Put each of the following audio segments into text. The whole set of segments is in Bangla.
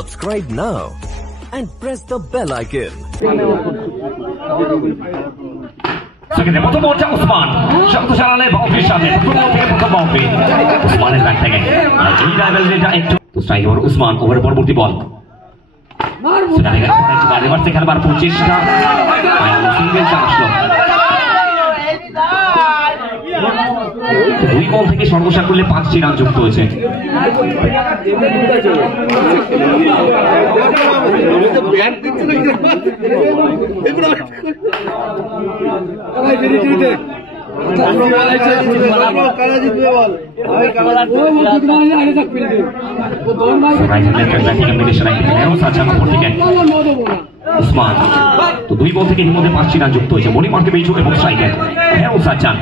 Subscribe now and press the bell icon. সেখানে প্রথম ওভারটা উসমান শক্ত সারালে বাউন্ডারির সাথে প্রথম বাউন্ডারি উসমানের ব্যাট থেকে এই রাইভালরিটা একটু তো স্ট্রাইক ওভার উসমান ওভারের পরবর্তী বল সেখানে রিভার্সে খেলবার প্রচেষ্টা সিঙ্গেল চান্স দুই বল থেকে সর্বশেষ করলে 5টি রান যুক্ত হয়েছে উসমান তো দুই বল থেকে এর মধ্যে 5টি রান যুক্ত হয়েছে মণিমার্কে বেইজু এবং স্ট্রাইকার হেরুন সাজ্জান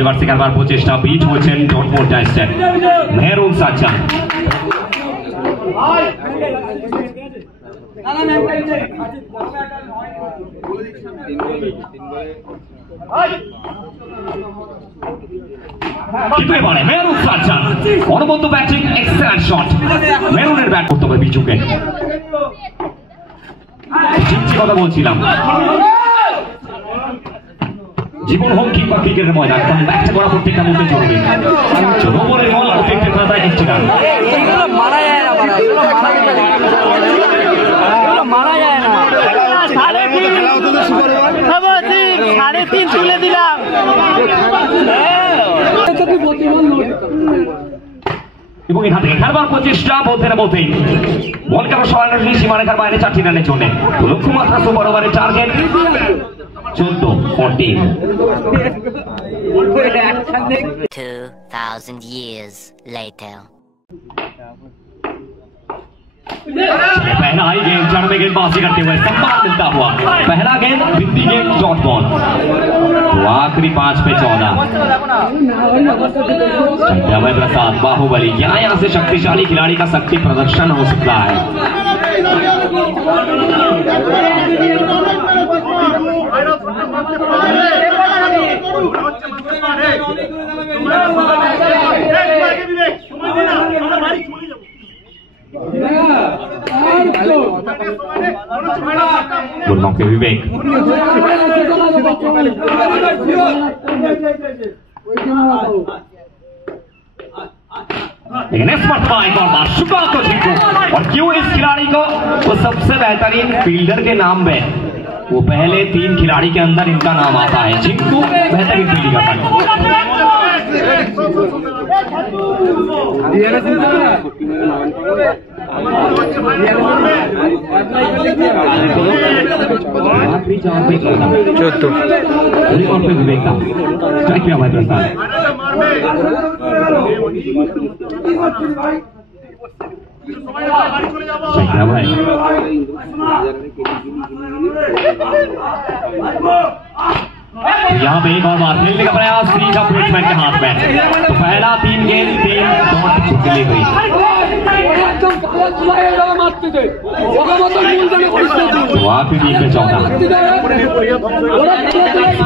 রিভার্সে খেলবার প্রচেষ্টা বিট হয়েছেন ডটমোর টাইস্টেন হেরুন সাজ্জান কিন্তু এবারে মেহরুন সাজ্জান অনবদ্য ব্যাটিং এক্সেলেন্ট শট মেহরুনের ব্যাট করতে হবে বিজুকে কথা বলছিলাম জীবন হোক কিংবা ক্রিকেটের ময়দান কারণ ব্যাটটা করা প্রত্যেকটা মধ্যে জরুরি 14 ওভারের বল প্রত্যেকটা খেলায় 1টি রান মারা যায় না মারা যায় না 3.5 তুলে দিলাম এবং এখান থেকে খেলবার প্রচেষ্টা বলতে না বলতেই বল কেন সরাসরি সীমারেখার বাইরে 4টি রানের জন্য লক্ষ্যমাত্রা সুপার ওভারের টার্গেট 14 2000 years later पहला ही गेंद जड़ में गेंदबाजी करते हुए सम्मान मिलता हुआ पहला गेंद बिंदी गेंद डॉट बॉल तो आखिरी 5 पे 14 अभय प्रसाद बाहुबली यहाँ से शक्तिशाली खिलाड़ी का शक्ति प्रदर्शन हो सकता है गुड मौके विवेक लेकिन इस मरतबा एक और बार शुक्र को जीतो और क्यों इस खिलाड़ी को वो सबसे बेहतरीन फील्डर के नाम में वो पहले 3 खिलाड़ी के अंदर इनका नाम आता है जिनको बेहतरीन फील्डिंग करता है यहाँ पे एक और बार खेलने का प्रयास सीधा बैट्समैन के हाथ में तो पहला 3 गेंद 3 डॉट चले गई आखिरी 3 पे 14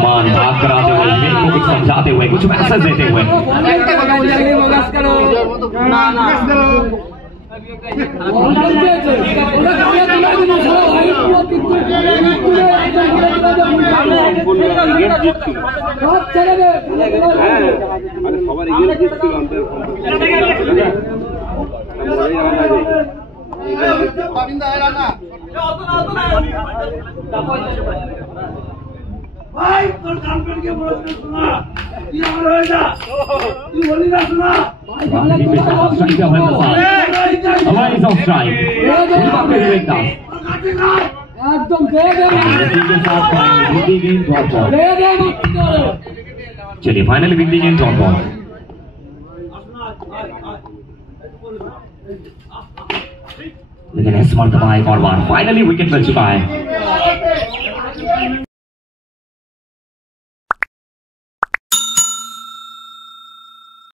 मान भाग कराते हुए को कुछ समझाते हुए कुछ मैसेज देते हुए भाई तो चैंपियन के पुरस्कार सुना ये होएगा तू बोली ना सुना एकदम चलिए फाइनली बिंदी गेंद डॉट बॉल लेकिन इस मरतबा एक और बार फाइनली विकेट मिल चुका है